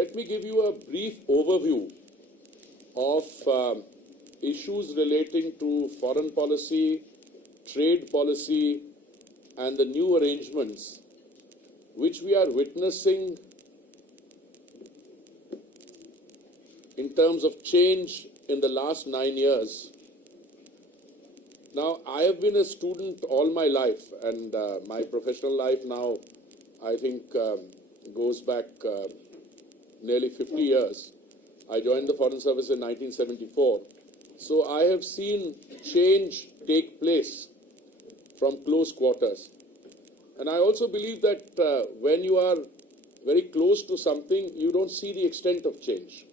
Let me give you a brief overview of issues relating to foreign policy, trade policy, and the new arrangements which we are witnessing in terms of change in the last 9 years. Now, I have been a student all my life, and my professional life now, I think, goes back nearly 50 years. I joined the Foreign Service in 1974. So I have seen change take place from close quarters. And I also believe that when you are very close to something, you don't see the extent of change.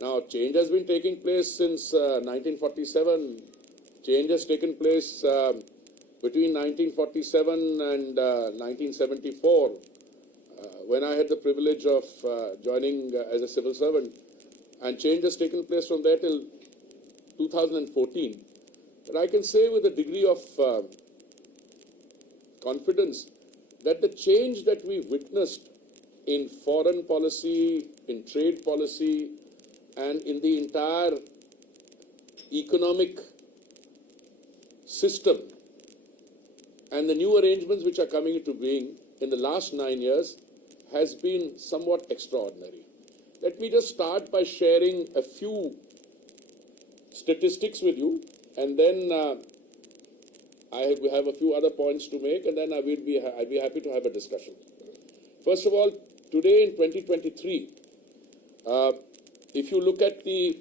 Now, change has been taking place since 1947. Change has taken place between 1947 and 1974, when I had the privilege of joining as a civil servant. And change has taken place from there till 2014. But I can say with a degree of confidence that the change that we witnessed in foreign policy, in trade policy, and in the entire economic system and the new arrangements which are coming into being in the last 9 years has been somewhat extraordinary. Let me just start by sharing a few statistics with you, and then I have a few other points to make, and then I'd be happy to have a discussion. First of all, today in 2023, if you look at the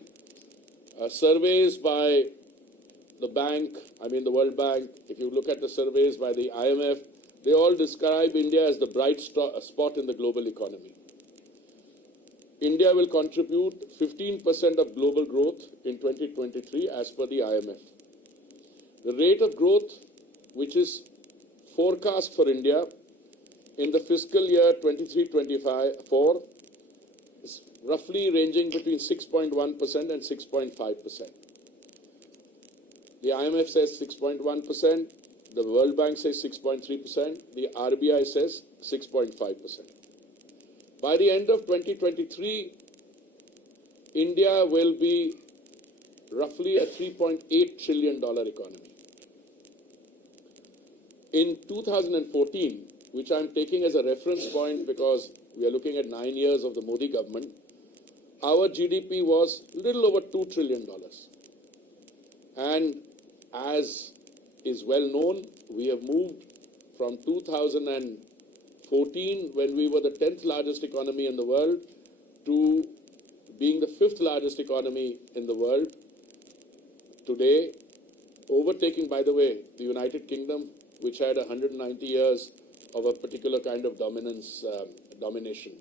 surveys by the bank, the World Bank, if you look at the surveys by the IMF, they all describe India as the bright spot in the global economy. India will contribute 15% of global growth in 2023 as per the IMF. The rate of growth which is forecast for India in the fiscal year 23-24 is roughly ranging between 6.1% and 6.5%. The IMF says 6.1%, the World Bank says 6.3%, the RBI says 6.5%. By the end of 2023, India will be roughly a $3.8 trillion economy. In 2014, which I'm taking as a reference point because we are looking at 9 years of the Modi government, our GDP was a little over $2 trillion. And as is well known, we have moved from 2014, when we were the 10th largest economy in the world, to being the 5th largest economy in the world today, overtaking, by the way, the United Kingdom, which had 190 years of a particular kind of domination.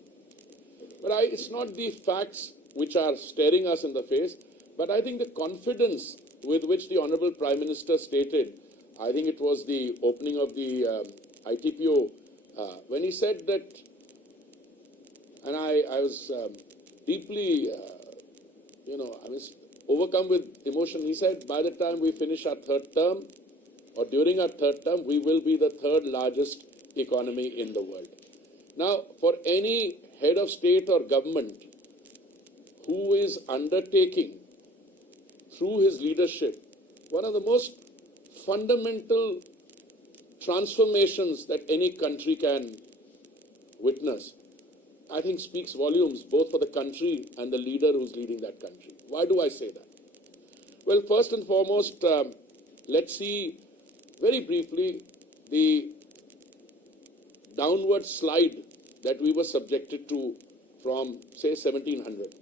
But it's not the facts which are staring us in the face, but I think the confidence with which the Honorable Prime Minister stated, I think it was the opening of the ITPO, when he said that, and I was deeply, overcome with emotion. He said, by the time we finish our third term, or during our third term, we will be the third largest economy in the world. Now, for any head of state or government who is undertaking through his leadership one of the most fundamental transformations that any country can witness, I think speaks volumes both for the country and the leader who's leading that country. Why do I say that? Well, first and foremost, let's see very briefly the downward slide that we were subjected to from, say, 1700.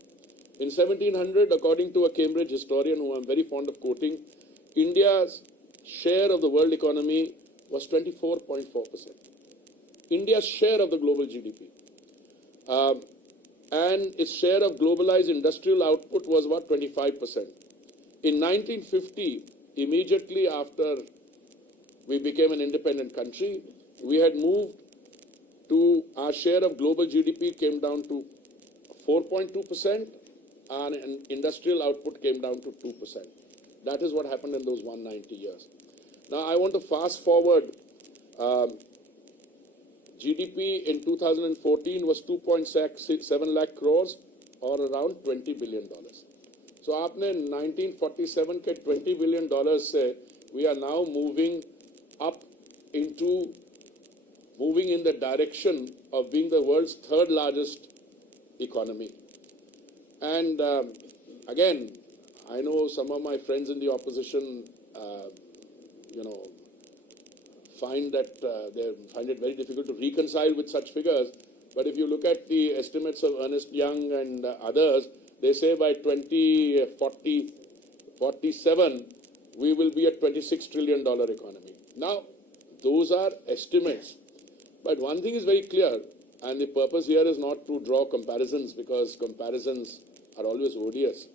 In 1700, according to a Cambridge historian who I'm very fond of quoting, India's share of the world economy was 24.4%. India's share of the global GDP. And its share of globalized industrial output was about 25%. In 1950, immediately after we became an independent country, we had moved to our share of global GDP came down to 4.2%, and industrial output came down to 2%. That is what happened in those 190 years. Now, I want to fast forward GDP in 2014 was 2.7 lakh crores or around $20 billion. So आपने 1947 के $20 billion से we are now moving in the direction of being the world's third largest economy. And again, I know some of my friends in the opposition, find it very difficult to reconcile with such figures. But if you look at the estimates of Ernst Young and others, they say by 2047, we will be a $26 trillion economy. Now, those are estimates. But one thing is very clear, and the purpose here is not to draw comparisons because comparisons are always odious.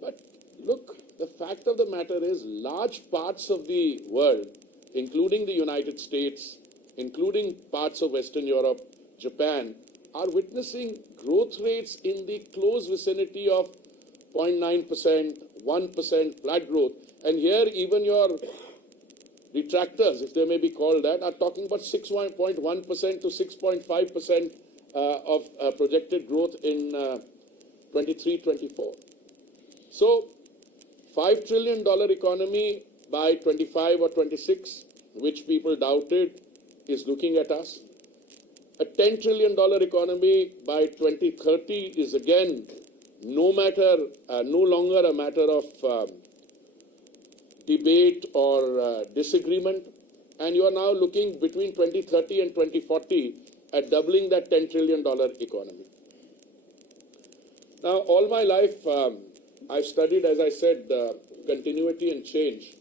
But look, the fact of the matter is large parts of the world, including the United States, including parts of Western Europe, Japan, are witnessing growth rates in the close vicinity of 0.9%, 1% flat growth. And here even your detractors, if they may be called that, are talking about 6.1% to 6.5% of projected growth in 23-24. So, $5 trillion economy by 25 or 26, which people doubted, is looking at us. A $10 trillion economy by 2030 is again no longer a matter of debate or disagreement. And you are now looking between 2030 and 2040 at doubling that $10 trillion economy. Now, all my life, I've studied, as I said, continuity and change.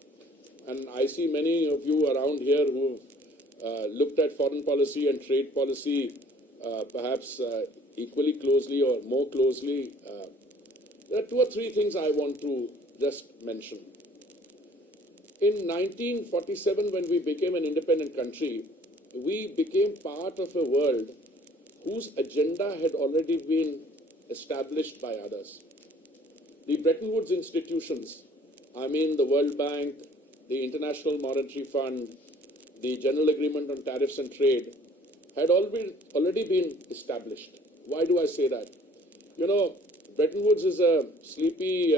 And I see many of you around here who have looked at foreign policy and trade policy perhaps equally closely or more closely. There are two or three things I want to just mention. In 1947, when we became an independent country, we became part of a world whose agenda had already been established by others. The Bretton Woods institutions, I mean the World Bank, the International Monetary Fund, the General Agreement on Tariffs and Trade, had already been established. Why do I say that? You know, Bretton Woods is a sleepy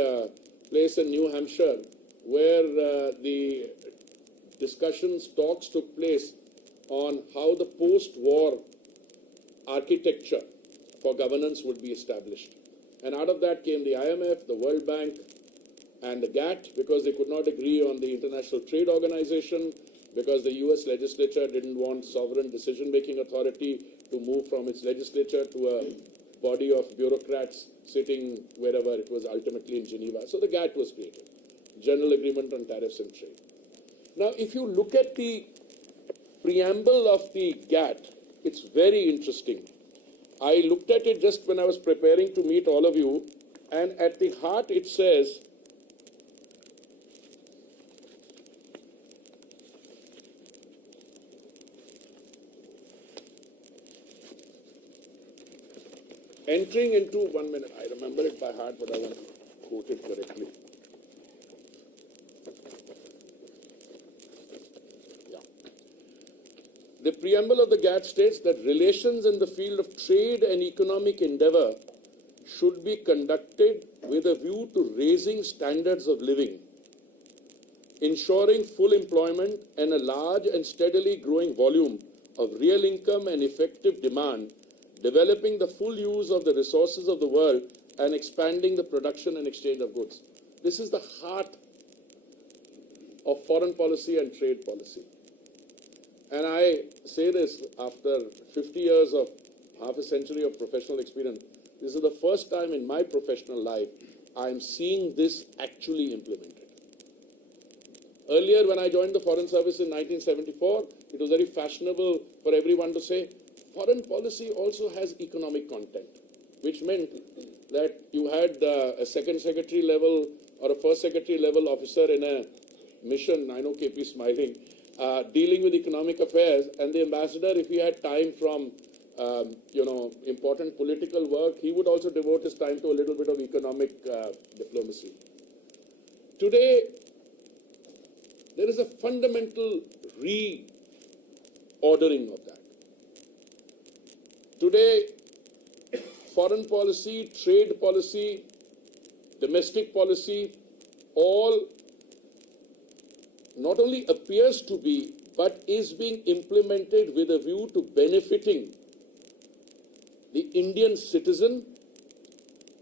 place in New Hampshire where the talks took place on how the post-war architecture for governance would be established. And out of that came the IMF, the World Bank, and the GATT, because they could not agree on the International Trade Organization, because the US legislature didn't want sovereign decision-making authority to move from its legislature to a body of bureaucrats sitting wherever it was, ultimately in Geneva. So the GATT was created, General Agreement on Tariffs and Trade. Now, if you look at the preamble of the GATT, it's very interesting. I looked at it just when I was preparing to meet all of you, and at the heart it says, entering into, 1 minute, I remember it by heart, but I want to quote it correctly. Yeah. The preamble of the GATT states that relations in the field of trade and economic endeavor should be conducted with a view to raising standards of living, ensuring full employment and a large and steadily growing volume of real income and effective demand, developing the full use of the resources of the world, and expanding the production and exchange of goods. This is the heart of foreign policy and trade policy. And I say this after 50 years of half a century of professional experience. This is the first time in my professional life I am seeing this actually implemented. Earlier, when I joined the Foreign Service in 1974, it was very fashionable for everyone to say, foreign policy also has economic content, which meant that you had a second secretary level or a first secretary level officer in a mission, I know KP is smiling, dealing with economic affairs, and the ambassador, if he had time from important political work, he would also devote his time to a little bit of economic diplomacy. Today, there is a fundamental reordering of that. Today, foreign policy, trade policy, domestic policy, all not only appears to be, but is being implemented with a view to benefiting the Indian citizen,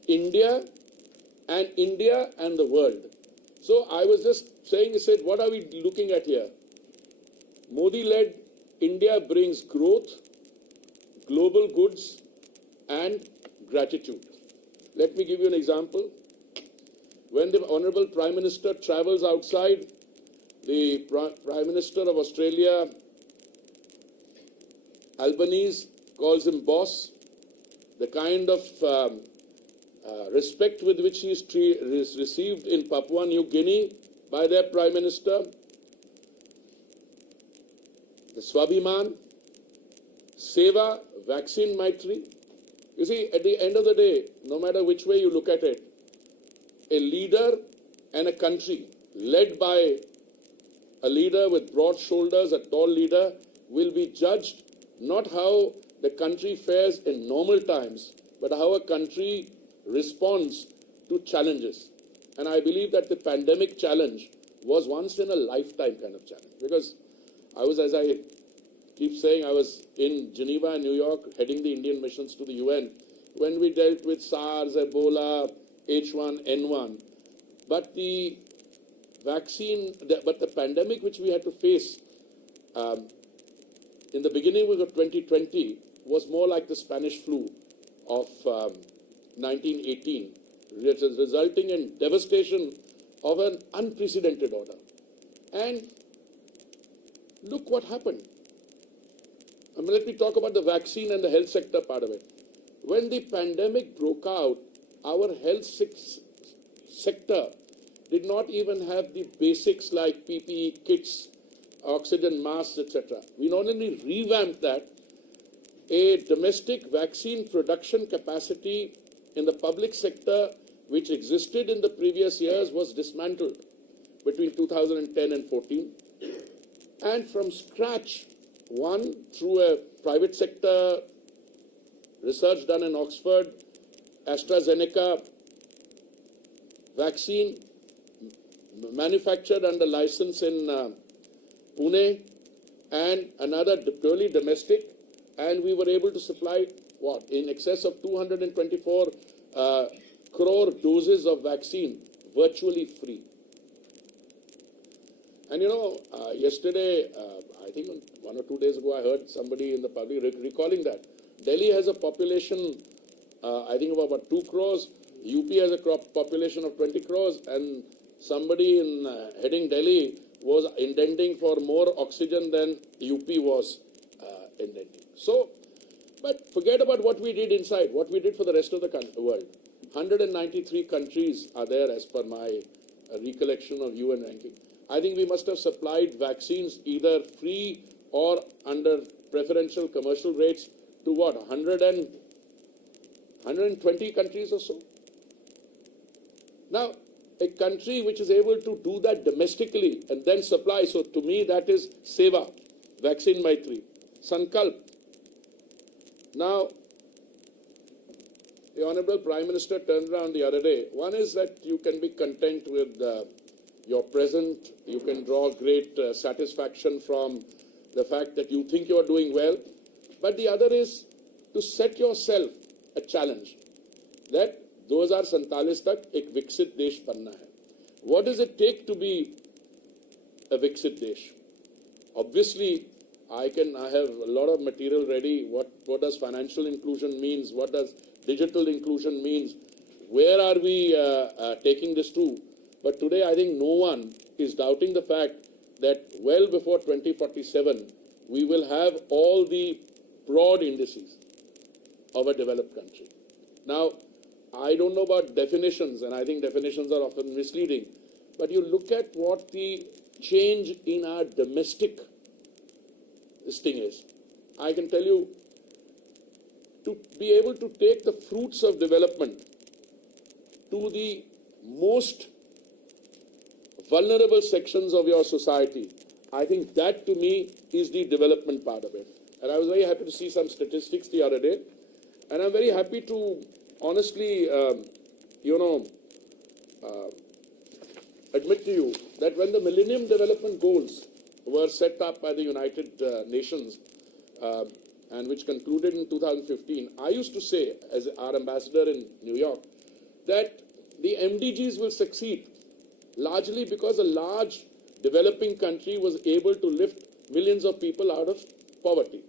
India and the world. So I was just saying, I said, what are we looking at here? Modi-led India brings growth, global goods and gratitude. Let me give you an example. When the Honourable Prime Minister travels outside, the Prime Minister of Australia, Albanese, calls him boss. The kind of respect with which he is received in Papua New Guinea by their Prime Minister, the Swabhiman, Seva, Vaccine Maitri. You see, at the end of the day, no matter which way you look at it, a leader and a country led by a leader with broad shoulders, a tall leader, will be judged not how the country fares in normal times, but how a country responds to challenges. And I believe that the pandemic challenge was once in a lifetime kind of challenge. Because I was, as I keep saying, I was in Geneva and New York heading the Indian missions to the UN when we dealt with SARS, Ebola, H1N1. But the pandemic which we had to face in the beginning of 2020 was more like the Spanish flu of 1918, resulting in devastation of an unprecedented order. And look what happened. Let me talk about the vaccine and the health sector part of it. When the pandemic broke out, our health sector did not even have the basics like PPE kits, oxygen masks, etc. We not only revamped that, a domestic vaccine production capacity in the public sector which existed in the previous years was dismantled between 2010 and 14. And from scratch, one, through a private sector research done in Oxford, AstraZeneca vaccine manufactured under license in Pune, and another purely domestic, and we were able to supply what, in excess of 224 crore doses of vaccine virtually free. And yesterday, I think 1 or 2 days ago, I heard somebody in the public recalling that Delhi has a population, I think of about 2 crores, UP has a population of 20 crores, and somebody in heading Delhi was intending for more oxygen than UP was intending. So, but forget about what we did inside, what we did for the rest of the world. 193 countries are there as per my recollection of UN ranking. I think we must have supplied vaccines either free or under preferential commercial rates to what, 120 countries or so? Now, a country which is able to do that domestically and then supply, so to me that is Seva, Vaccine Maitri, Sankalp. Now, the Honourable Prime Minister turned around the other day. One is that you can be content with your present, you can draw great satisfaction from the fact that you think you are doing well. But the other is to set yourself a challenge that 2047 तक एक विकसित देश बनना है. What does it take to be a विकसित देश? Obviously, I have a lot of material ready. What does financial inclusion means? What does digital inclusion means? Where are we taking this to? But today, I think no one is doubting the fact that well before 2047, we will have all the broad indices of a developed country. Now, I don't know about definitions, and I think definitions are often misleading, but you look at what the change in our domestic thing is. I can tell you, to be able to take the fruits of development to the most vulnerable sections of your society, I think that to me is the development part of it. And I was very happy to see some statistics the other day. And I'm very happy to honestly, admit to you that when the Millennium Development Goals were set up by the United Nations, and which concluded in 2015, I used to say, as our ambassador in New York, that the MDGs will succeed largely because a large developing country was able to lift millions of people out of poverty.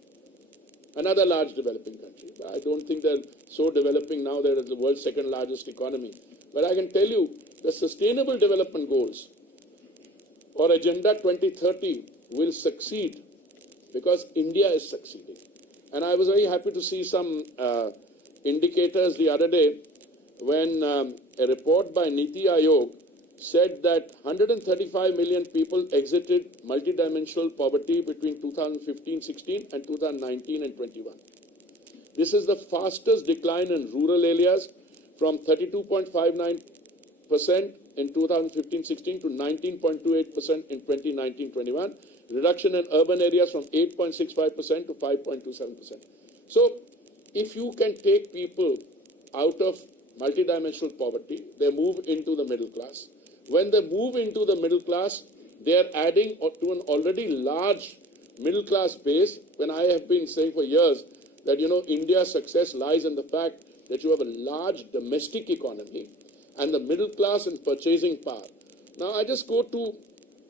Another large developing country. I don't think they're so developing now, they're the world's second largest economy. But I can tell you, the Sustainable Development Goals or Agenda 2030 will succeed because India is succeeding. And I was very happy to see some indicators the other day when a report by Niti Aayog said that 135 million people exited multidimensional poverty between 2015-16 and 2019 and 21. This is the fastest decline in rural areas from 32.59% in 2015-16 to 19.28% in 2019-21. Reduction in urban areas from 8.65% to 5.27%. So if you can take people out of multidimensional poverty, they move into the middle class. When they move into the middle class, they are adding to an already large middle class base. When I have been saying for years that, India's success lies in the fact that you have a large domestic economy and the middle class and purchasing power. Now, I just go to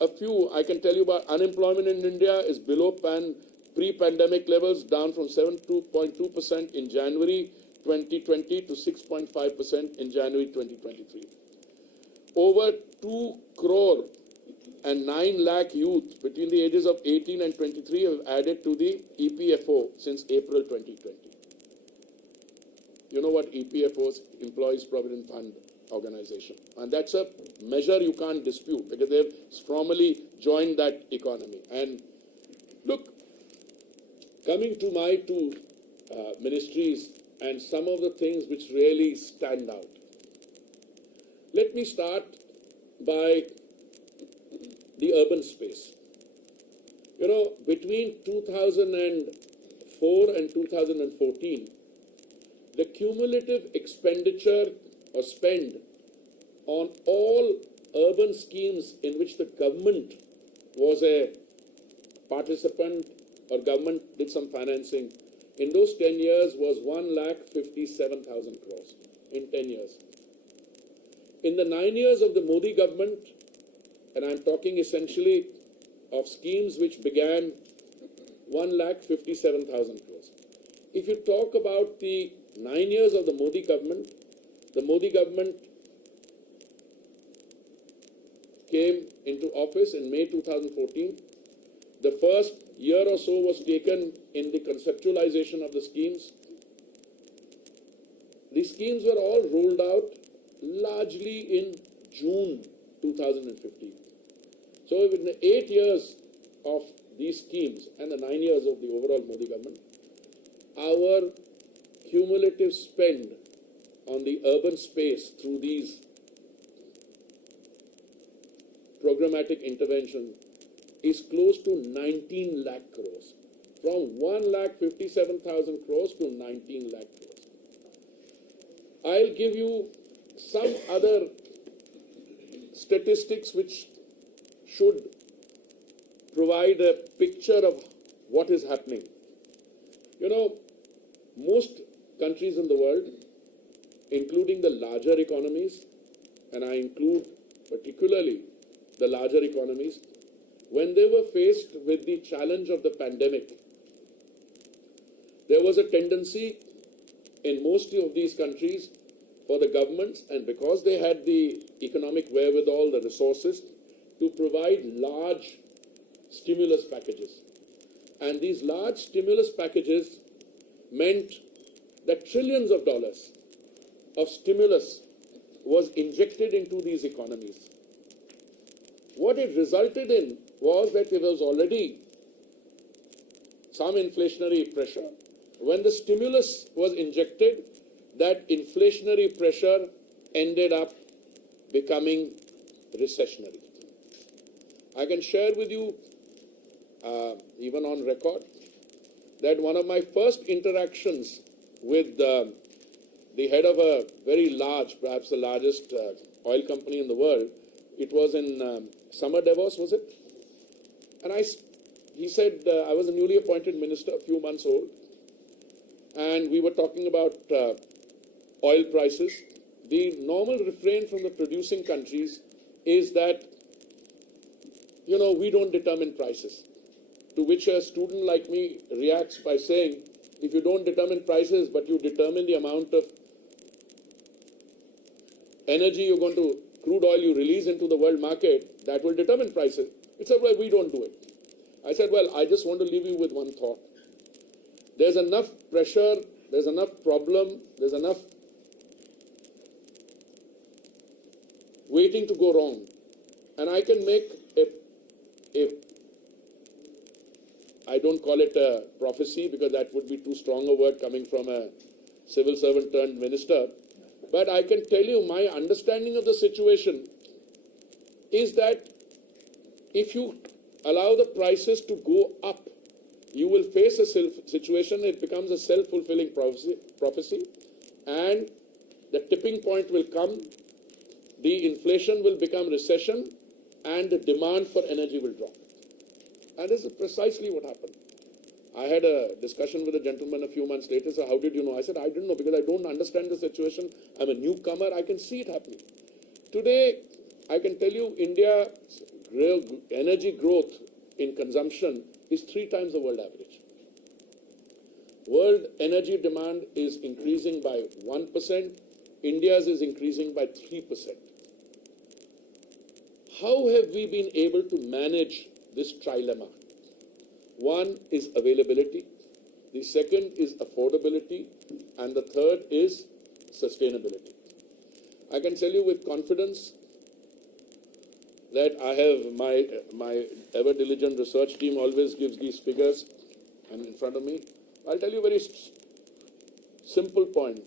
a few. I can tell you about unemployment in India is below pre-pandemic levels, down from 7.2% in January 2020 to 6.5% in January 2023. Over 2 crore and 9 lakh youth between the ages of 18 and 23 have added to the EPFO since April 2020. You know what EPFO is? Employees Provident Fund Organization. And that's a measure you can't dispute because they've formally joined that economy. And look, coming to my two ministries and some of the things which really stand out. Let me start by the urban space. Between 2004 and 2014, the cumulative expenditure or spend on all urban schemes in which the government was a participant or government did some financing, in those 10 years was 1,57,000 crores in 10 years. In the 9 years of the Modi government, and I'm talking essentially of schemes which began 1,57,000 crores. If you talk about the 9 years of the Modi government came into office in May 2014. The first year or so was taken in the conceptualization of the schemes. The schemes were all rolled out largely in June 2015. So in the 8 years of these schemes and the 9 years of the overall Modi government, our cumulative spend on the urban space through these programmatic intervention is close to 19 lakh crores. From 1,57,000 crores to 19 lakh crores. I'll give you some other statistics which should provide a picture of what is happening. Most countries in the world, including the larger economies, and I include particularly the larger economies, when they were faced with the challenge of the pandemic, there was a tendency in most of these countries for the governments, and because they had the economic wherewithal, the resources, to provide large stimulus packages. And these large stimulus packages meant that trillions of dollars of stimulus was injected into these economies. What it resulted in was that there was already some inflationary pressure. When the stimulus was injected, that inflationary pressure ended up becoming recessionary. I can share with you, even on record, that one of my first interactions with the head of a very large, perhaps the largest oil company in the world, it was in Summer Davos, was it? And he said, I was a newly appointed minister, a few months old, and we were talking about oil prices. The normal refrain from the producing countries is that, you know, we don't determine prices. To which a student like me reacts by saying, if you don't determine prices, but you determine the amount of energy you're going to, crude oil you release into the world market, that will determine prices. He said, well, we don't do it. I said, well, I just want to leave you with one thought. There's enough pressure, there's enough problem, there's enough waiting to go wrong. And I can make I don't call it a prophecy because that would be too strong a word coming from a civil servant turned minister. But I can tell you my understanding of the situation is that if you allow the prices to go up, you will face a situation, it becomes a self-fulfilling prophecy, and the tipping point will come, the inflation will become recession, and the demand for energy will drop. And this is precisely what happened. I had a discussion with a gentleman a few months later. So how did you know? I said, I didn't know because I don't understand the situation. I'm a newcomer. I can see it happening. Today, I can tell you India's real energy growth in consumption is 3 times the world average. World energy demand is increasing by 1%. India's is increasing by 3%. How have we been able to manage this trilemma? One is availability, the second is affordability, and the third is sustainability. I can tell you with confidence that I have my ever diligent research team always gives these figures and in front of me. I'll tell you a very simple point.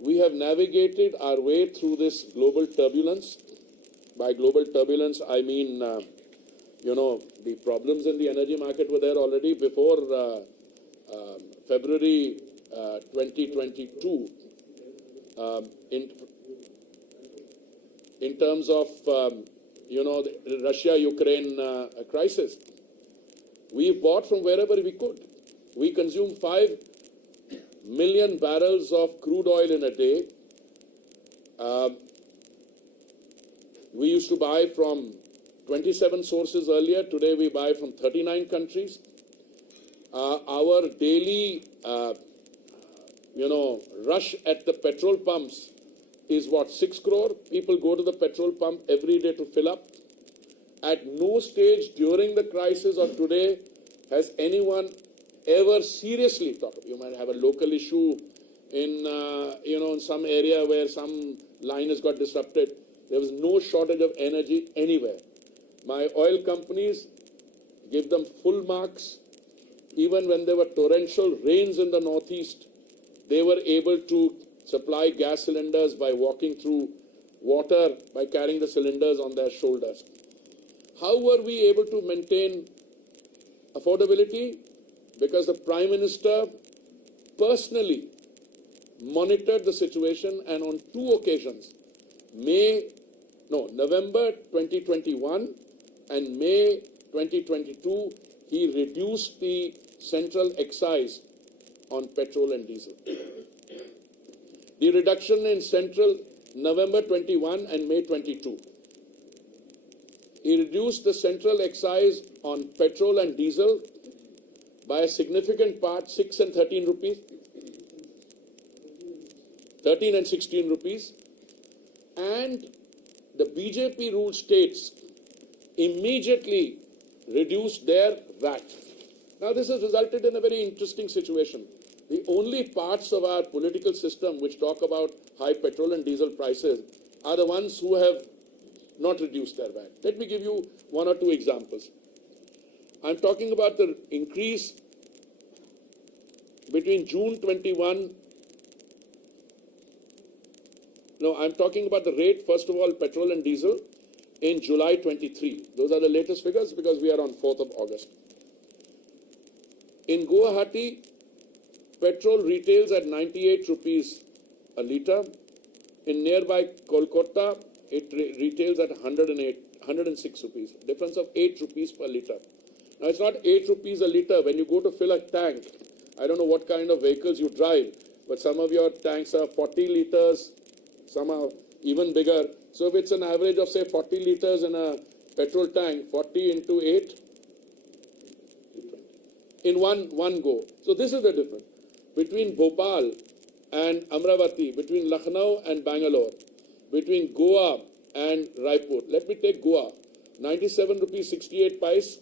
We have navigated our way through this global turbulence. By global turbulence, I mean, the problems in the energy market were there already before February 2022. In terms of, the Russia-Ukraine crisis, we bought from wherever we could. We consumed 5 million barrels of crude oil in a day. We used to buy from 27 sources earlier. Today we buy from 39 countries. Our daily, rush at the petrol pumps is 6 crore. People go to the petrol pump every day to fill up. At no stage during the crisis or today has anyone ever seriously talked. You might have a local issue in, in some area where some line has got disrupted. There was no shortage of energy anywhere. My oil companies give them full marks. Even when there were torrential rains in the northeast, they were able to supply gas cylinders by walking through water, by carrying the cylinders on their shoulders. How were we able to maintain affordability? Because the Prime Minister personally monitored the situation, and on 2 occasions, November 2021 and May 2022, he reduced the central excise on petrol and diesel. The reduction in central November 21 and May 22. He reduced the central excise on petrol and diesel by a significant part, 6 and 13 rupees, 13 and 16 rupees, and the BJP ruled states immediately reduced their VAT. Now this has resulted in a very interesting situation. The only parts of our political system which talk about high petrol and diesel prices are the ones who have not reduced their VAT. Let me give you 1 or 2 examples. I'm talking about the increase between June 21. No, I'm talking about the rate, first of all, petrol and diesel in July 23. Those are the latest figures because we are on 4th of August. In Guwahati, petrol retails at 98 rupees a litre. In nearby Kolkata, it retails at 106 rupees. Difference of 8 rupees per litre. Now, it's not 8 rupees a litre. When you go to fill a tank, I don't know what kind of vehicles you drive, but some of your tanks are 40 litres, some are even bigger. So if it's an average of, say, 40 litres in a petrol tank, 40 into 8, in one go. So this is the difference between Bhopal and Amravati, between Lucknow and Bangalore, between Goa and Raipur. Let me take Goa, 97 rupees 68 paise,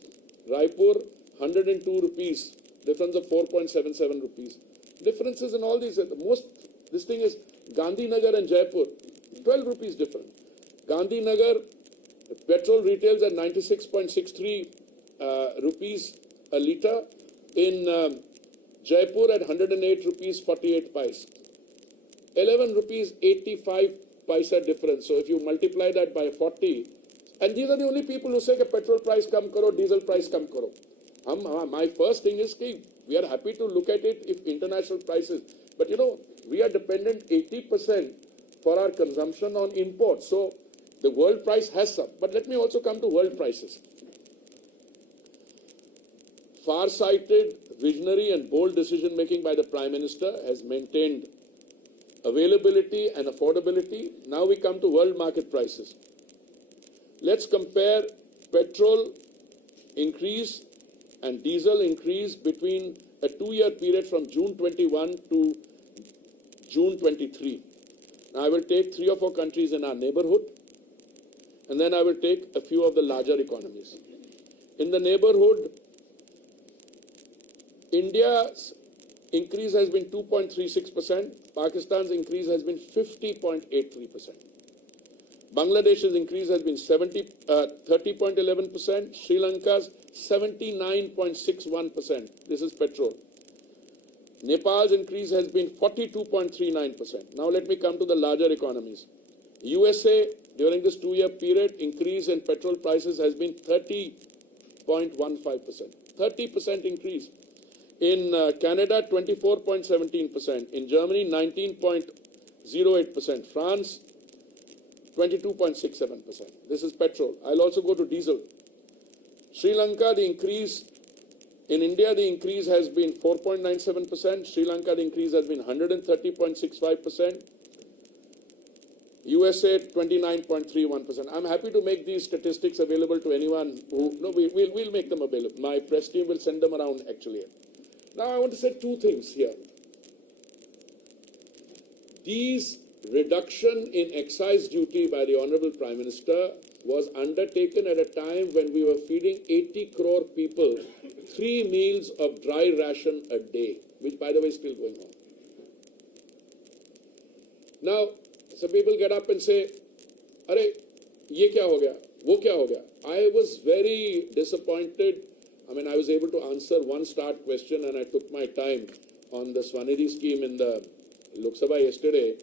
Raipur 102 rupees, difference of 4.77 rupees. Differences in all these, this thing is Gandhinagar and Jaipur, 12 rupees different. Gandhinagar, petrol retails at 96.63 rupees a litre. In Jaipur at 108 rupees 48 paise. 11 rupees 85 paisa difference. So if you multiply that by 40, and these are the only people who say that petrol price come karo, diesel price come karo. My first thing is that we are happy to look at it if international prices, but we are dependent 80% for our consumption on imports. So the world price has some. But let me also come to world prices. Far-sighted, visionary and bold decision-making by the Prime Minister has maintained availability and affordability. Now we come to world market prices. Let's compare petrol increase and diesel increase between a 2-year period from June 21 to June 23. Now I will take 3 or 4 countries in our neighborhood, and then I will take a few of the larger economies. In the neighborhood, India's increase has been 2.36%. Pakistan's increase has been 50.83%. Bangladesh's increase has been 30.11%. Sri Lanka's 79.61%. This is petrol. Nepal's increase has been 42.39%. Now let me come to the larger economies. USA, during this 2-year period, increase in petrol prices has been 30.15%. 30% increase. In Canada, 24.17%. In Germany, 19.08%. France, 22.67%. This is petrol. I'll also go to diesel. Sri Lanka, the increase. In India, the increase has been 4.97%. Sri Lanka, the increase has been 130.65%. USA, 29.31%. I'm happy to make these statistics available to anyone who... No, we'll make them available. My press team will send them around, actually. Now, I want to say 2 things here. These reduction in excise duty by the Honorable Prime Minister was undertaken at a time when we were feeding 80 crore people 3 meals of dry ration a day, which, by the way, is still going on. Now, some people get up and say, "Arey, ye kya ho gaya? Wo kya ho gaya?" I was very disappointed. I mean, I was able to answer one start question, and I took my time on the Swanidhi scheme in the Lok Sabha yesterday.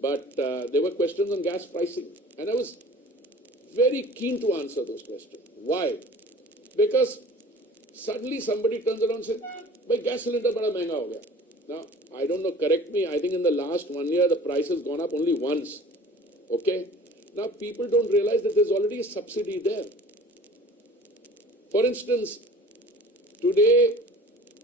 But there were questions on gas pricing, and I was very keen to answer those questions. Why? Because suddenly somebody turns around and says, "Bhai, gas cylinder bada mehenga ho gaya." Now, I don't know, correct me, I think in the last 1 year, the price has gone up only once. Okay? Now, people don't realize that there's already a subsidy there. For instance, today,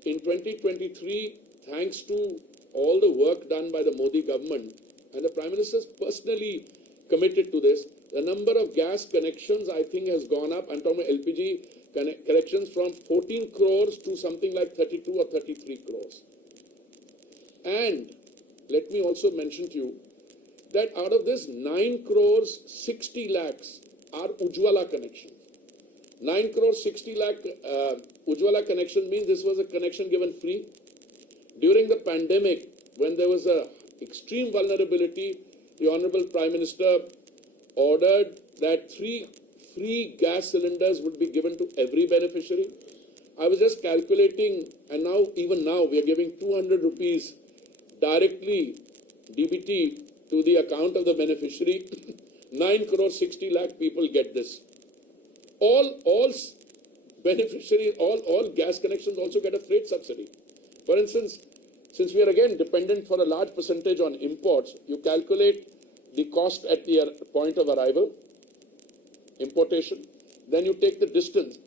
in 2023, thanks to all the work done by the Modi government, and the Prime Minister is personally committed to this, the number of gas connections, I think, has gone up. I'm talking about LPG connections from 14 crores to something like 32 or 33 crores. And let me also mention to you that out of this 9 crores, 60 lakhs are Ujjwala connections. 9 crores, 60 lakh Ujjwala connection means this was a connection given free. During the pandemic, when there was a extreme vulnerability, the Honorable Prime Minister ordered that 3 free gas cylinders would be given to every beneficiary. I was just calculating, and even now, we are giving 200 rupees directly, DBT, to the account of the beneficiary. 9 crore 60 lakh people get this. All beneficiary, all gas connections also get a freight subsidy. For instance, since we are again dependent for a large percentage on imports, you calculate the cost at the point of arrival, importation, then you take the distance.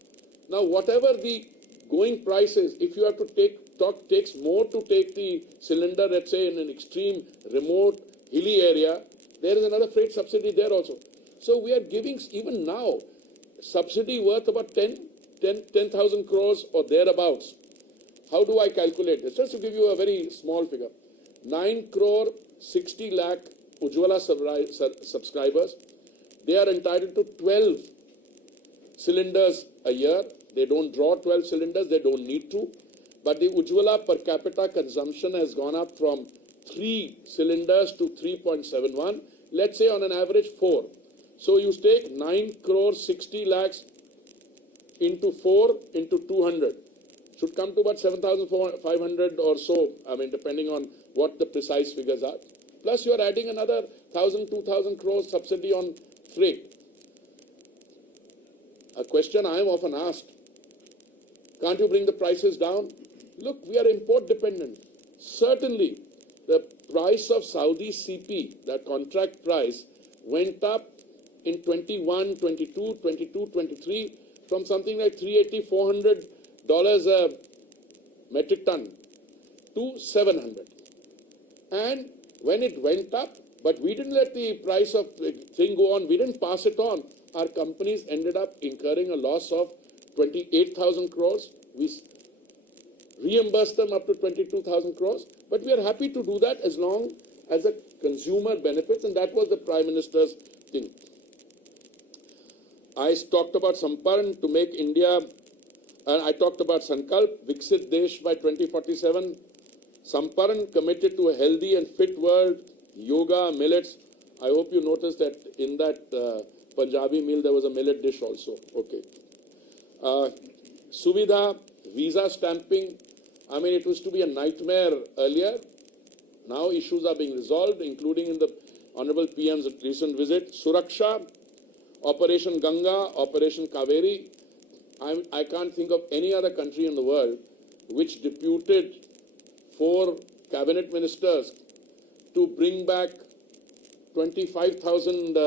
Now, whatever the going price is, if you have to takes more to take the cylinder, let's say in an extreme, remote, hilly area, there is another freight subsidy there also. So we are giving, even now, subsidy worth about 10,000 crores or thereabouts. How do I calculate this? Just to give you a very small figure. 9 crore 60 lakh Ujjwala subscribers. They are entitled to 12 cylinders a year. They don't draw 12 cylinders. They don't need to. But the Ujjwala per capita consumption has gone up from 3 cylinders to 3.71. Let's say on an average 4. So you take 9 crore 60 lakhs into 4 into 200. Should come to about 7,500 or so, I mean, depending on what the precise figures are. Plus, you are adding another 1,000, 2,000 crores subsidy on freight. A question I am often asked, can't you bring the prices down? Look, we are import dependent. Certainly, the price of Saudi CP, that contract price, went up in 21, 22, 22, 23 from something like $380, $400 a metric ton to 700. And when it went up, but we didn't let the price of the thing go on, we didn't pass it on. Our companies ended up incurring a loss of 28,000 crores. We reimbursed them up to 22,000 crores. But we are happy to do that as long as the consumer benefits, and that was the Prime Minister's thing. I talked about Samparn to make India, and I talked about Sankalp, Viksit Desh by 2047. Samparn committed to a healthy and fit world, yoga, millets. I hope you noticed that in that Punjabi meal there was a millet dish also. Okay. Suvidha, visa stamping. I mean, it was to be a nightmare earlier. Now issues are being resolved, including in the Honorable PM's recent visit. Suraksha, Operation Ganga, Operation Kaveri. I can't think of any other country in the world which deputed 4 cabinet ministers to bring back 25,000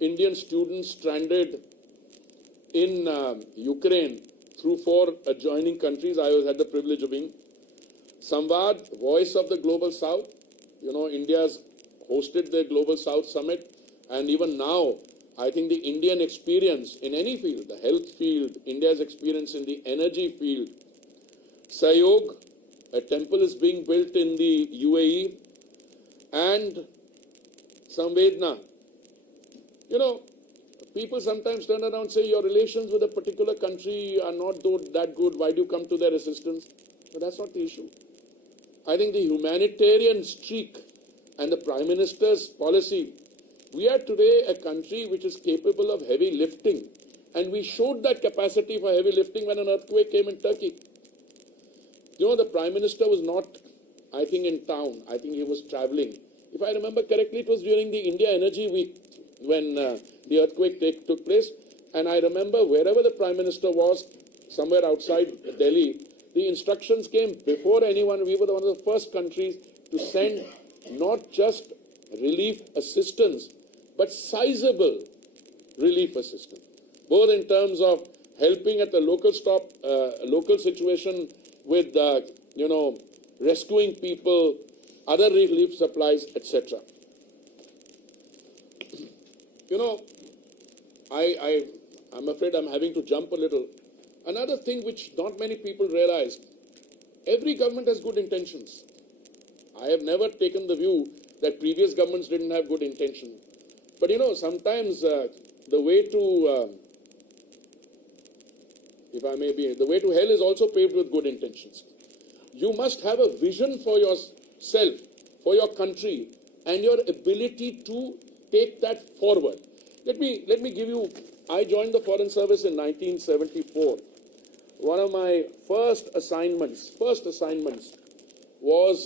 Indian students stranded in Ukraine through 4 adjoining countries. I had the privilege of being. Samvad, Voice of the Global South. You know, India's hosted the Global South Summit, and even now, I think the Indian experience in any field, the health field, India's experience in the energy field. Sayog, a temple is being built in the UAE, and Samvedna. You know, people sometimes turn around and say your relations with a particular country are not that good. Why do you come to their assistance? But that's not the issue. I think the humanitarian streak and the Prime Minister's policy, we are today a country which is capable of heavy lifting. And we showed that capacity for heavy lifting when an earthquake came in Turkey. You know, the Prime Minister was not, I think, in town. I think he was traveling. If I remember correctly, it was during the India Energy Week when the earthquake took place. And I remember wherever the Prime Minister was, somewhere outside Delhi, the instructions came before anyone. We were one of the first countries to send not just relief assistance, but sizable relief assistance, both in terms of helping at the local situation with, rescuing people, other relief supplies, etc. You know, I'm afraid I'm having to jump a little. Another thing which not many people realize, every government has good intentions. I have never taken the view that previous governments didn't have good intentions. But you know, sometimes the way to, the way to hell is also paved with good intentions. You must have a vision for yourself, for your country, and your ability to take that forward. Let me give you, I joined the Foreign Service in 1974. One of my first assignments was,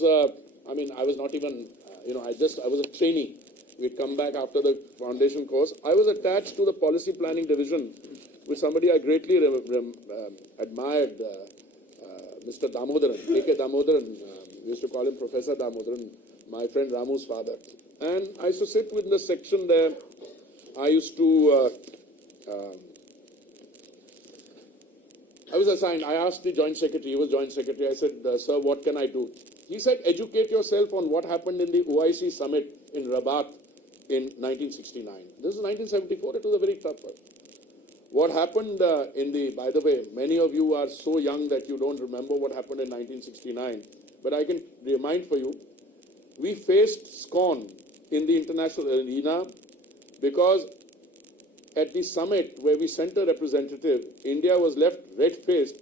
I was not even, I was a trainee. We'd come back after the foundation course. I was attached to the policy planning division with somebody I greatly admired, Mr. Damodaran, A.K. Damodaran. We used to call him Professor Damodaran, my friend Ramu's father. And I used to sit with the section there. I used to, I was assigned, I asked the Joint Secretary, he was Joint Secretary, I said, sir, what can I do? He said, educate yourself on what happened in the OIC summit in Rabat in 1969. This is 1974, it was a very tough one. What happened by the way, many of you are so young that you don't remember what happened in 1969, but I can remind for you, we faced scorn in the international arena because at the summit where we sent a representative, India was left red-faced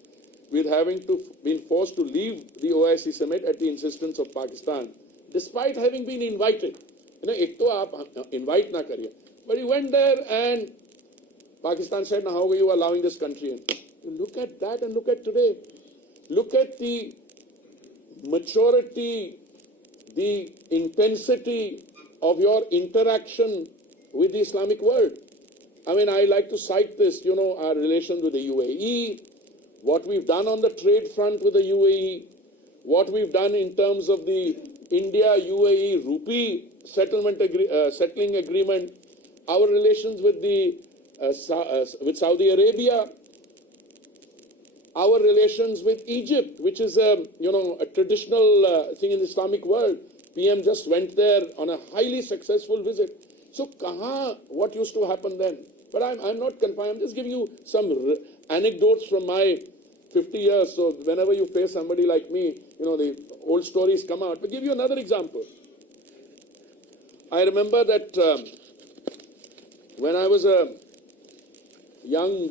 with having been forced to leave the OIC summit at the insistence of Pakistan, despite having been invited. Ek to aap invite na kariye. But he went there and Pakistan said, now how are you allowing this country in? You look at that and look at today. Look at the maturity, the intensity of your interaction with the Islamic world. I mean, I like to cite this, our relations with the UAE, what we've done on the trade front with the UAE, what we've done in terms of the India-UAE rupee settling agreement, our relations with with Saudi Arabia, our relations with Egypt, which is a traditional thing in the Islamic world. PM just went there on a highly successful visit. So, what used to happen then? But I'm not confined. I'm just giving you some anecdotes from my 50 years. So, whenever you face somebody like me, the old stories come out. But give you another example. I remember that when I was a young,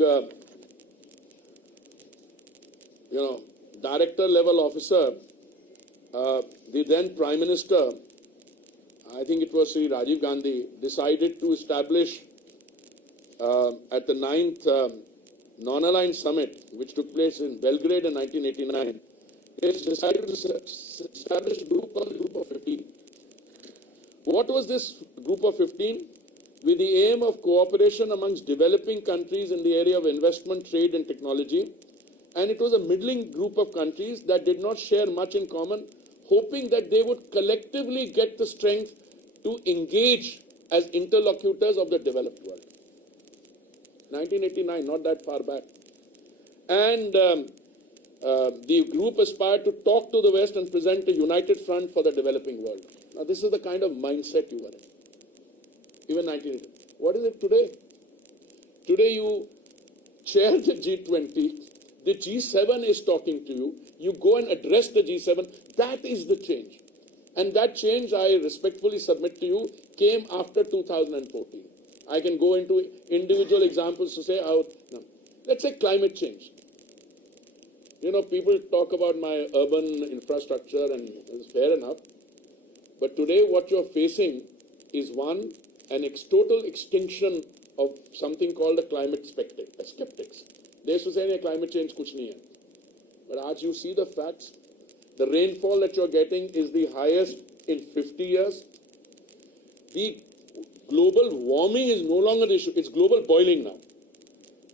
director level officer, the then Prime Minister, I think it was Shri Rajiv Gandhi, decided to establish at the 9th Non-Aligned Summit, which took place in Belgrade in 1989, it decided to establish a group called the Group of 15. What was this Group of 15? With the aim of cooperation amongst developing countries in the area of investment, trade and technology. And it was a middling group of countries that did not share much in common, hoping that they would collectively get the strength to engage as interlocutors of the developed world. 1989, not that far back. And the group aspired to talk to the West and present a united front for the developing world. Now, this is the kind of mindset you were in. Even 1980. What is it today? Today you chair the G20, the G7 is talking to you, you go and address the G7, that is the change. And that change, I respectfully submit to you, came after 2014. I can go into individual examples to say how, no. Let's say climate change. People talk about my urban infrastructure and it's fair enough. But today what you're facing is an total extinction of something called a climate skeptics. They used to say, climate change kuch nahi hai. But as you see the facts, the rainfall that you're getting is the highest in 50 years. The global warming is no longer the issue, it's global boiling now.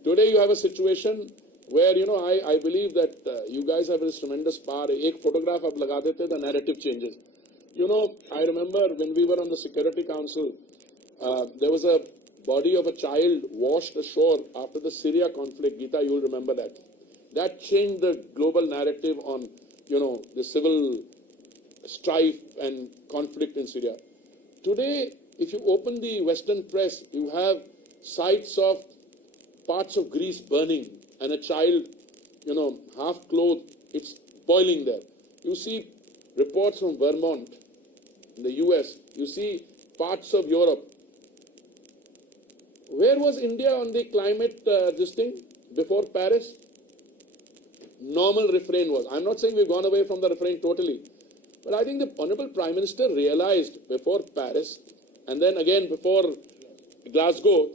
Today you have a situation where, I believe that you guys have this tremendous power. Ek photograph ab laga dete, the narrative changes. I remember when we were on the Security Council, there was a body of a child washed ashore after the Syria conflict. Geeta, you'll remember that. That changed the global narrative on, the civil strife and conflict in Syria. Today, if you open the Western press, you have sights of parts of Greece burning and a child, half clothed, it's boiling there. You see reports from Vermont in the US. You see parts of Europe. Where was India on the climate this thing before Paris? Normal refrain was. I'm not saying we've gone away from the refrain totally. But I think the Honourable Prime Minister realized before Paris and then again before Glasgow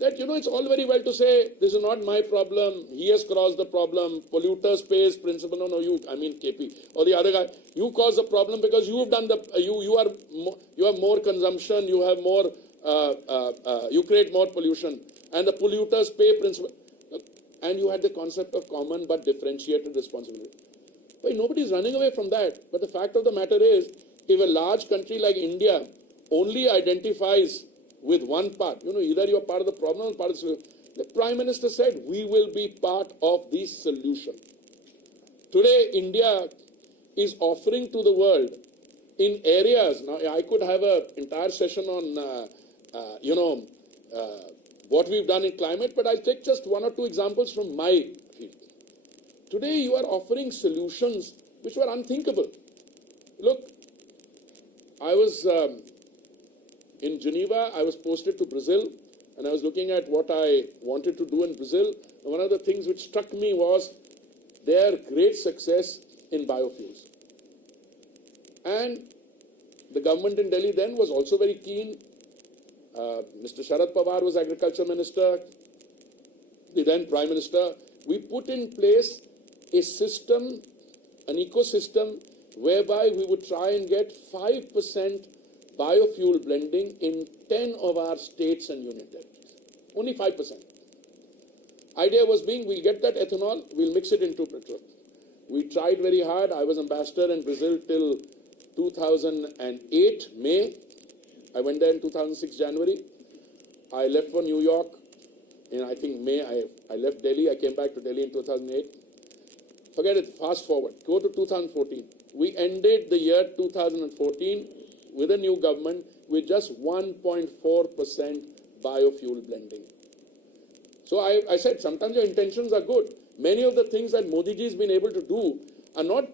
that, it's all very well to say, this is not my problem, he has caused the problem, polluters pays principle, KP, or the other guy, you cause the problem because you've done you have more consumption, you have more, you create more pollution, and the polluters pay principle. and you had the concept of common but differentiated responsibility. But nobody's running away from that. But the fact of the matter is, if a large country like India only identifies with one part, either you're part of the problem or part of the solution. The Prime Minister said, we will be part of the solution. Today, India is offering to the world in areas, now I could have an entire session on, what we've done in climate, but I'll take just one or two examples from my field. Today, you are offering solutions which were unthinkable. Look, I was in Geneva, I was posted to Brazil, and I was looking at what I wanted to do in Brazil. And one of the things which struck me was their great success in biofuels. And the government in Delhi then was also very keen. Mr. Sharad Pawar was Agriculture Minister, the then Prime Minister. We put in place a system, an ecosystem, whereby we would try and get 5% biofuel blending in 10 of our states and union territories. Only 5%. Idea was being, we'll get that ethanol, we'll mix it into petrol. We tried very hard. I was ambassador in Brazil till 2008, May. I went there in 2006, January. I left for New York in, I think, May. I left Delhi. I came back to Delhi in 2008. Forget it. Fast forward. Go to 2014. We ended the year 2014 with a new government with just 1.4% biofuel blending. So I said, sometimes your intentions are good. Many of the things that Modi ji has been able to do are not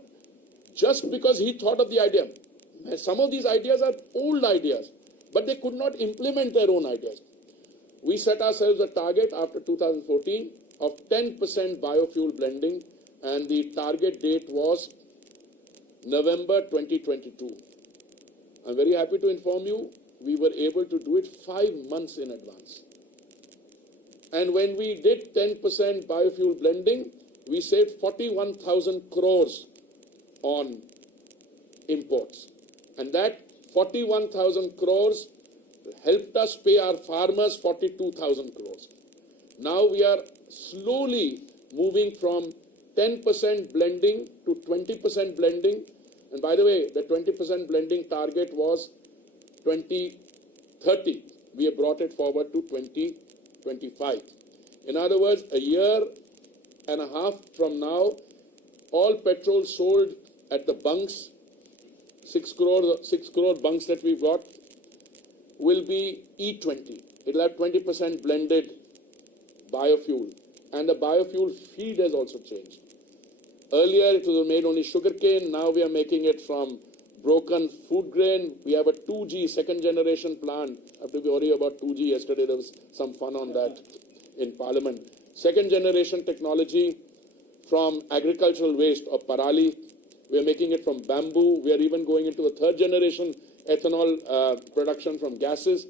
just because he thought of the idea. Some of these ideas are old ideas, but they could not implement their own ideas. We set ourselves a target after 2014 of 10% biofuel blending, and the target date was November 2022. I'm very happy to inform you, we were able to do it 5 months in advance. And when we did 10% biofuel blending, we saved 41,000 crores on imports. And that 41,000 crores helped us pay our farmers 42,000 crores. Now we are slowly moving from 10% blending to 20% blending. And by the way, the 20% blending target was 2030. We have brought it forward to 2025. In other words, a year and a half from now, all petrol sold at the bunks, 6 crore bunks that we've got, will be E20. It'll have 20% blended biofuel. And the biofuel feed has also changed. Earlier, it was made only sugarcane. Now we are making it from broken food grain. We have a 2G, second generation plant. I have to be worried about 2G. Yesterday there was some fun on that in Parliament. Second generation technology from agricultural waste or parali. We are making it from bamboo. We are even going into a third generation ethanol production from gases.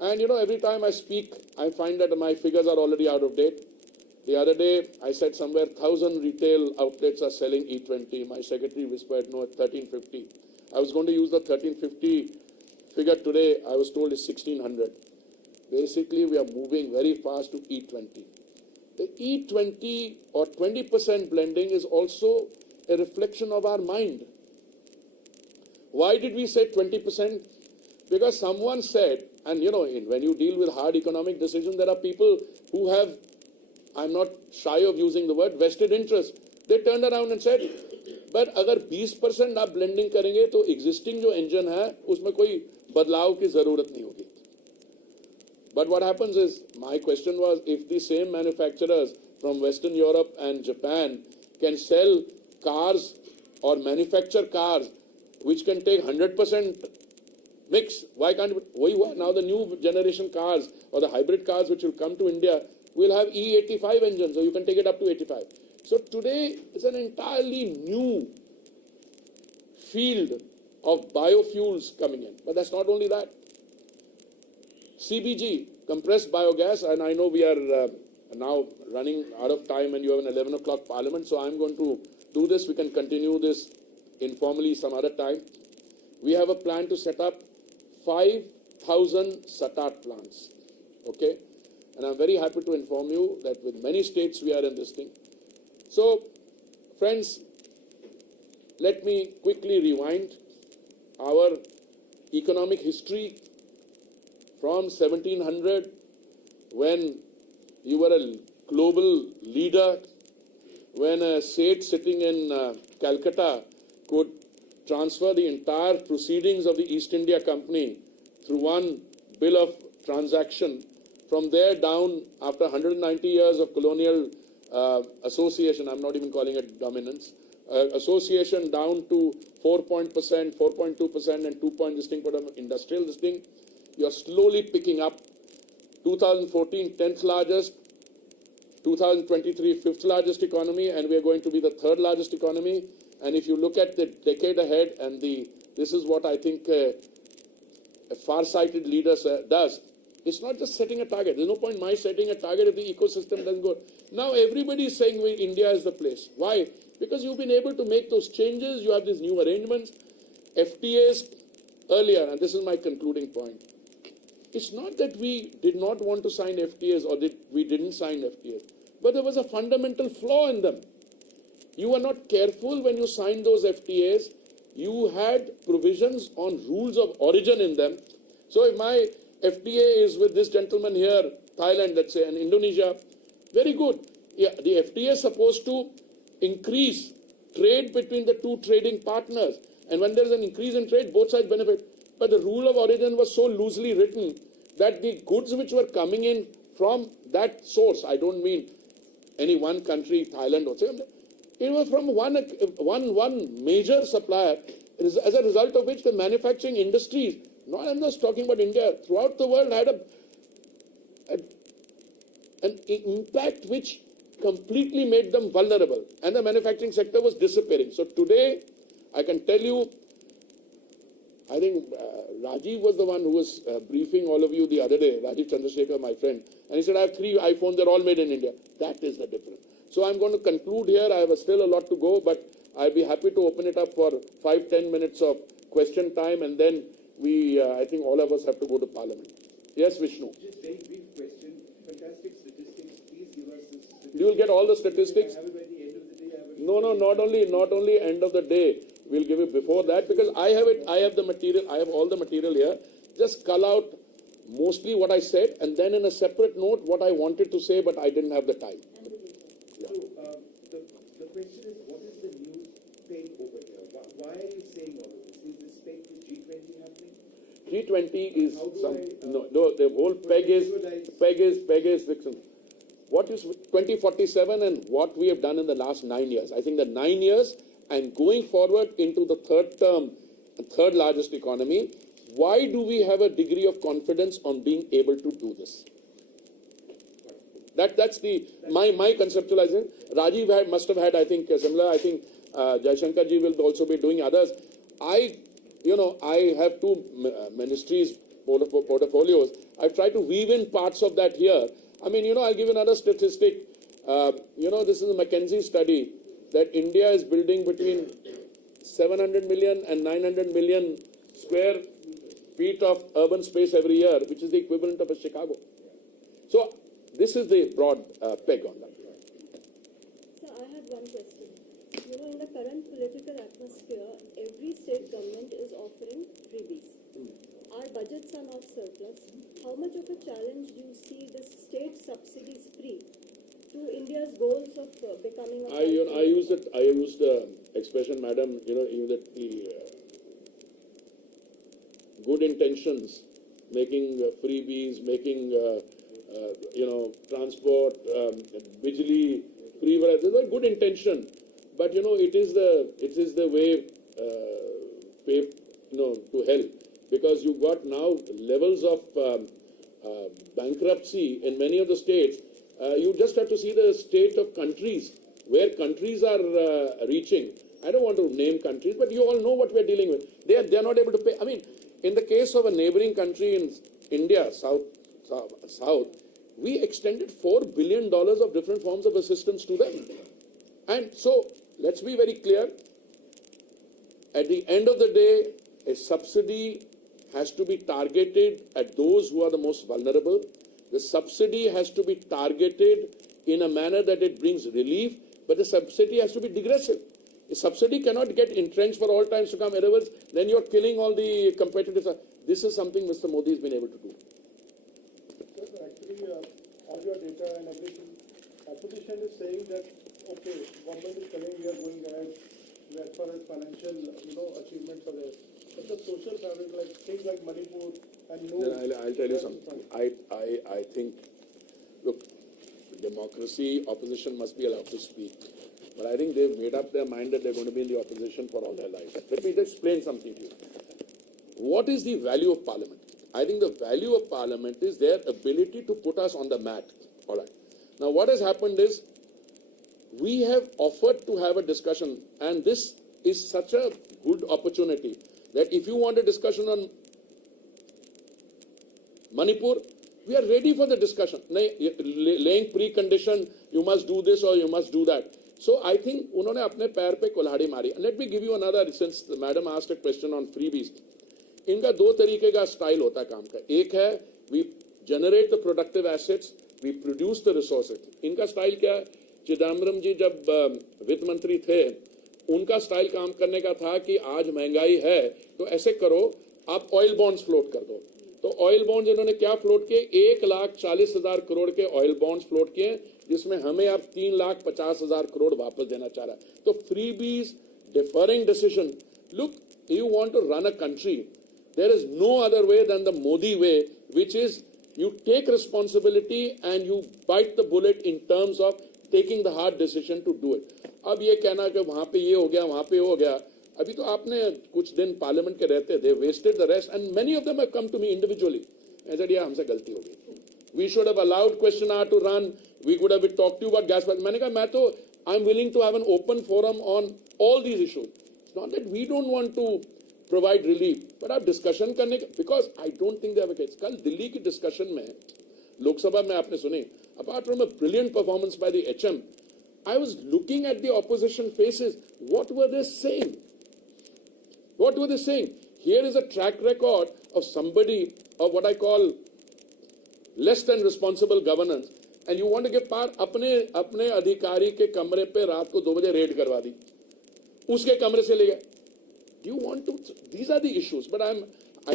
And every time I speak, I find that my figures are already out of date. The other day, I said somewhere 1,000 retail outlets are selling E20. My secretary whispered, no, 1,350. I was going to use the 1,350 figure today. I was told it's 1,600. Basically, we are moving very fast to E20. The E20 or 20% blending is also a reflection of our mind. Why did we say 20%? Because someone said, and when you deal with hard economic decisions, there are people who have, I'm not shy of using the word, vested interest. They turned around and said, but अगर 20% आप blending करेंगे तो existing जो engine है उसमें कोई बदलाव की जरूरत नहीं होगी. But what happens is, my question was, if the same manufacturers from Western Europe and Japan can sell cars or manufacture cars which can take 100% mix, why can't it? Now the new generation cars or the hybrid cars which will come to India will have E85 engines, so you can take it up to 85. So today it's an entirely new field of biofuels coming in. But that's not only that. CBG, compressed biogas, and I know we are now running out of time and you have an 11 o'clock parliament, so I'm going to do this. We can continue this informally some other time. We have a plan to set up 5,000 SATAT plants, okay? And I'm very happy to inform you that with many states we are in this thing. So, friends, let me quickly rewind our economic history from 1700, when you were a global leader, when a Seth sitting in Calcutta could transfer the entire proceedings of the East India Company through one bill of transaction. From there down, after 190 years of colonial association, I'm not even calling it dominance, association down to 4%, 4.2% and 2 this thing, industrial this thing, you're slowly picking up. 2014, 10th largest, 2023, 5th largest economy, and we are going to be the 3rd largest economy. And if you look at the decade ahead, and this is what I think a far-sighted leader does, it's not just setting a target. There's no point my setting a target if the ecosystem doesn't go. Now everybody is saying India is the place. Why? Because you've been able to make those changes, you have these new arrangements. FTAs earlier, and this is my concluding point. It's not that we did not want to sign FTAs or we didn't sign FTAs, but there was a fundamental flaw in them. You were not careful when you signed those FTAs. You had provisions on rules of origin in them. So if my FTA is with this gentleman here, Thailand, let's say, and Indonesia, very good. Yeah, the FTA is supposed to increase trade between the two trading partners. And when there's an increase in trade, both sides benefit. But the rule of origin was so loosely written that the goods which were coming in from that source, I don't mean any one country, Thailand or say, it was from one major supplier, as a result of which the manufacturing industries, I'm just talking about India, throughout the world had an impact which completely made them vulnerable, and the manufacturing sector was disappearing. So today, I can tell you, I think Rajiv was the one who was briefing all of you the other day, Rajiv Chandrasekhar, my friend, and he said, I have 3 iPhones, they're all made in India. That is the difference. So I'm going to conclude here. I have still a lot to go, but I'll be happy to open it up for 5-10 minutes of question time, and then I think all of us have to go to Parliament. Yes, Vishnu. Just very brief question. Fantastic statistics. Please give us the statistics. You will get all the statistics. Have it by the end of the day. No, not only end of the day. We'll give it before that, because I have it. I have the material. I have all the material here. Just cull out mostly what I said, and then in a separate note what I wanted to say, but I didn't have the time. So the question is, what is the new peg over here? Why are you saying all of this? Is this peg to G20 happening? G20 is the whole peg is Vixen. What is 2047 and what we have done in the last 9 years? I think the 9 years and going forward into the 3rd term, 3rd largest economy, why do we have a degree of confidence on being able to do this? That's my conceptualization. Rajiv must have had, I think, similar. I think Jaishankar ji will also be doing others. I have 2 ministries portfolios. I've tried to weave in parts of that here. I mean, I'll give another statistic. This is a McKinsey study that India is building between 700 million and 900 million square feet of urban space every year, which is the equivalent of a Chicago. So this is the broad peg on that. So I have one question. In the current political atmosphere, every state government is offering freebies. Our budgets are not surplus. How much of a challenge do you see the state subsidies free to India's goals of becoming a... I used the expression, madam, that the good intentions, making freebies, making, transport, Bijli, free, there's a good intention. But, it is the way, to hell. Because you've got now levels of bankruptcy in many of the states. You just have to see the state of countries, where countries are reaching. I don't want to name countries, but you all know what we're dealing with. They are not able to pay. I mean, in the case of a neighboring country in India, South, we extended $4 billion of different forms of assistance to them. And so, let's be very clear. At the end of the day, a subsidy has to be targeted at those who are the most vulnerable. The subsidy has to be targeted in a manner that it brings relief, but the subsidy has to be digressive. A subsidy cannot get entrenched for all times to come. In other words, then you're killing all the competitive. This is something Mr. Modi has been able to do. Sir, actually, all your data and everything, opposition is saying that, okay, government is telling we are going ahead as far as financial, achievements are there. But the social fabric, like things like Manipur and no. Then I'll tell you something. I think, look, democracy, opposition must be allowed to speak. But I think they've made up their mind that they're going to be in the opposition for all their lives. Let me explain something to you. What is the value of parliament? I think the value of parliament is their ability to put us on the mat. All right. Now, what has happened is we have offered to have a discussion, and this is such a good opportunity that if you want a discussion on Manipur, we are ready for the discussion. Laying precondition, you must do this or you must do that. So I think उन्होंने अपने पैर पे कुल्हाड़ी मारी. And let me give you another, since the madam asked a question on freebies. इनका दो तरीके का स्टाइल होता है काम का. एक है we generate the productive assets, we produce the resources. इनका स्टाइल क्या है? चिदम्बरम जी जब वित्त मंत्री थे, उनका स्टाइल काम करने का था कि आज महंगाई है तो ऐसे करो, आप ऑयल बॉन्ड्स फ्लोट कर दो. तो ऑयल बॉन्ड्स इन्होंने क्या फ्लोट किए? 1,40,000 करोड़ के ऑयल बॉन्ड्स फ्लोट किए, जिसमें हमें अब 3,50,000 करोड़ वापस देना चाह रहा है. तो freebies, differing decision. Look, you want to run a country, there is no other way than the Modi way, which is you take responsibility and you bite the bullet in terms of taking the hard decision to do it. अब ये कहना कि वहां पे ये हो गया, वहां पे हो गया, अभी तो आपने कुछ दिन पार्लियामेंट के रहते, they wasted the rest and many of them have come to me individually. I said, yeah, हमसे गलती हो गई. We should have allowed question hour to run. We could have talked to you about gas price. मैंने कहा मैं तो I'm willing to have an open forum on all these issues. It's not that we don't want to provide relief, but आप discussion करने का, because I don't think they have a case. कल दिल्ली की discussion में लोकसभा में आपने सुनी, apart from a brilliant performance by the HM, I was looking at the opposition faces. What were they saying? What were they saying? Here is a track record of somebody of what I call less than responsible governance, and you want to give power. अपने अधिकारी के कमरे पे रात को 2 बजे red करवा दी, उसके कमरे से ले गए. Do you want to? These are the issues. But I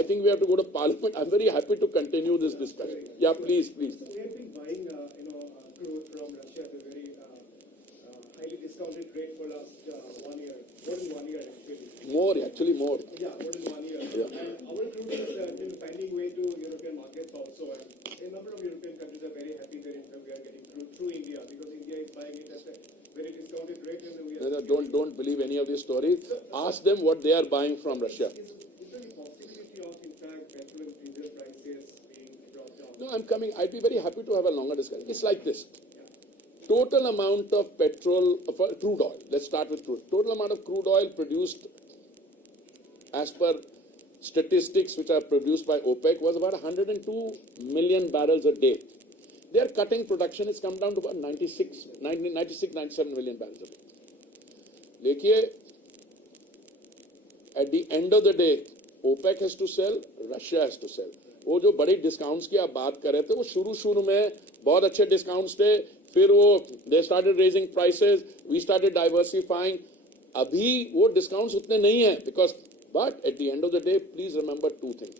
think we have to go to Parliament. I'm very happy to continue this discussion. Yeah, please. We have been buying, crude from Russia at a very highly discounted rate for last 1 year. More than 1 year, actually. More. Yeah, more than 1 year. Yeah. And our crude has been finding way to European markets also. And a number of European countries are very happy that we are getting crude through India, because India is buying it at a very discounted rate. And we are Don't believe any of these stories. Ask them what they are buying from Russia. Is there any possibility of, in fact, petrol and diesel prices being brought down? No, I'm coming. I'd be very happy to have a longer discussion. It's like this. Total amount of petrol, crude oil. Let's start with crude. Total amount of crude oil produced as per statistics which are produced by OPEC was about 102 million barrels a day. They are cutting production. It's come down to about 97 million barrels a day. देखिए, at the end of the day, OPEC has to sell, Russia has to sell. वो जो बड़ी discounts की आप बात कर रहे थे, वो शुरू में बहुत अच्छे डिस्काउंट्स थे, फिर वो they started raising prices, we started diversifying. अभी वो डिस्काउंट्स उतने नहीं हैं, because but at the end of the day, please remember two things.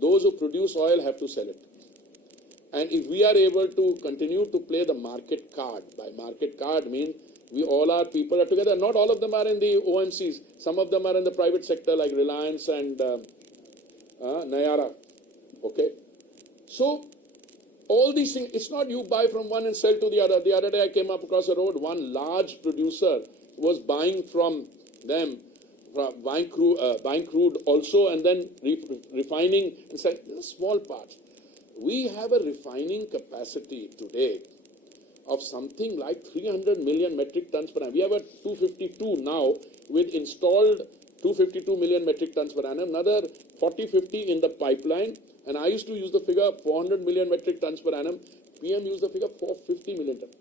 Those who produce oil have to sell it. And if we are able to continue to play the market card, by market card means we all our people are together. Not all of them are in the OMCs. Some of them are in the private sector like Reliance and Nayara. Okay. So all these things, it's not you buy from one and sell to the other. The other day I came up across the road, one large producer was buying from them, buying crude also, and then refining and selling. This is a small part. We have a refining capacity today of something like 300 million metric tons per annum. We have a 252 now with installed 252 million metric tons per annum, another 40-50 in the pipeline. And I used to use the figure 400 million metric tons per annum. PM used the figure 450 million tons.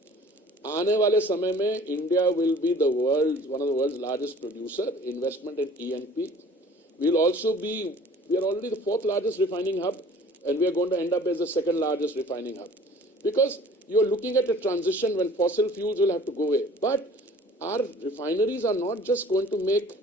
आने वाले समय में India will be one of the world's largest producer, investment in E&P. We are already the 4th largest refining hub. and we are going to end up as the second largest refining hub. Because you're looking at a transition when fossil fuels will have to go away. But our refineries are not just going to make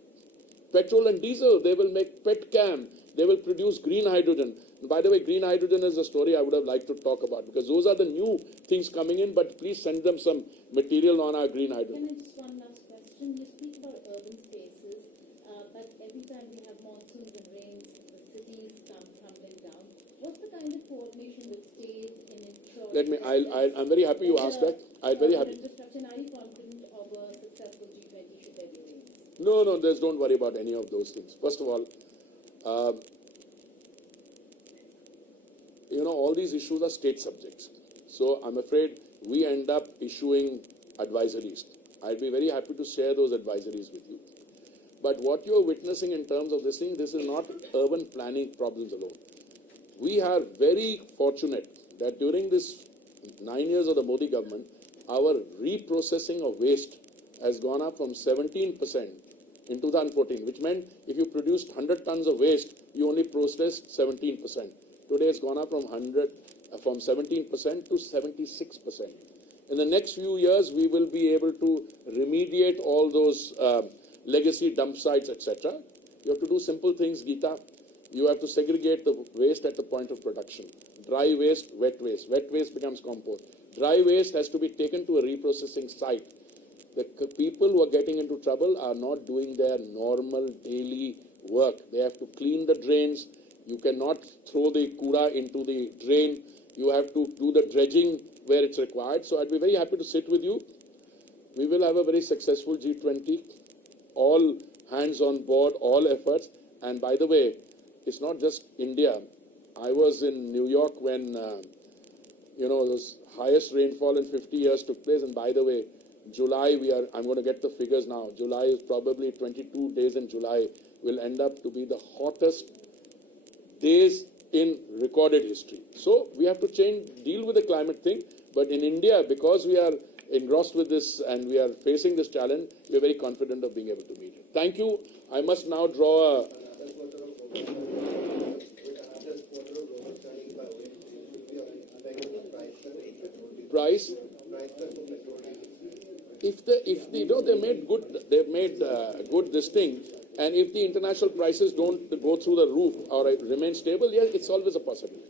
petrol and diesel, they will make petchem, they will produce green hydrogen. And by the way, green hydrogen is a story I would have liked to talk about, because those are the new things coming in, but please send them some material on our green hydrogen. Can I just one last question? You speak about urban spaces, but every time we have monsoons and rains, the cities come tumbling down. What's the kind of coordination with state in ensuring? I'm very happy you asked that. I'm very happy. Infrastructure, and are you confident of a successful G20 should there be rains? No, don't worry about any of those things. First of all, all these issues are state subjects. So I'm afraid we end up issuing advisories. I'd be very happy to share those advisories with you. But what you're witnessing in terms of this thing, this is not urban planning problems alone. We are very fortunate that during this 9 years of the Modi government, our reprocessing of waste has gone up from 17% in 2014, which meant if you produced 100 tons of waste, you only processed 17%. Today it's gone up from 17% to 76%. In the next few years, we will be able to remediate all those legacy dump sites, etc. You have to do simple things, Geeta. You have to segregate the waste at the point of production. Dry waste, wet waste. Wet waste becomes compost. Dry waste has to be taken to a reprocessing site. The people who are getting into trouble are not doing their normal daily work. They have to clean the drains. You cannot throw the kura into the drain. You have to do the dredging where it's required. So I'd be very happy to sit with you. We will have a very successful G20. All hands on board, all efforts. And by the way, it's not just India. I was in New York when, the highest rainfall in 50 years took place. And by the way, July, I'm going to get the figures now. July is probably 22 days in July will end up to be the hottest days in recorded history. So we have to deal with the climate thing. But in India, because we are engrossed with this and we are facing this challenge, we are very confident of being able to meet it. Thank you. I must now draw a price. If they've made good this thing, and if the international prices don't go through the roof or remain stable, yes, it's always a possibility.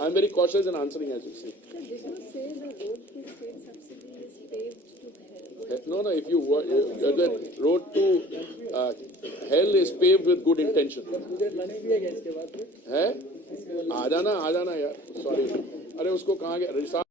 I'm very cautious in answering, as you see. So did you say the road to state subsidy is paved to hell? No, if the road to hell is paved with good intention. है? आ जाना यार. Sorry. अरे उसको कहाँ गया?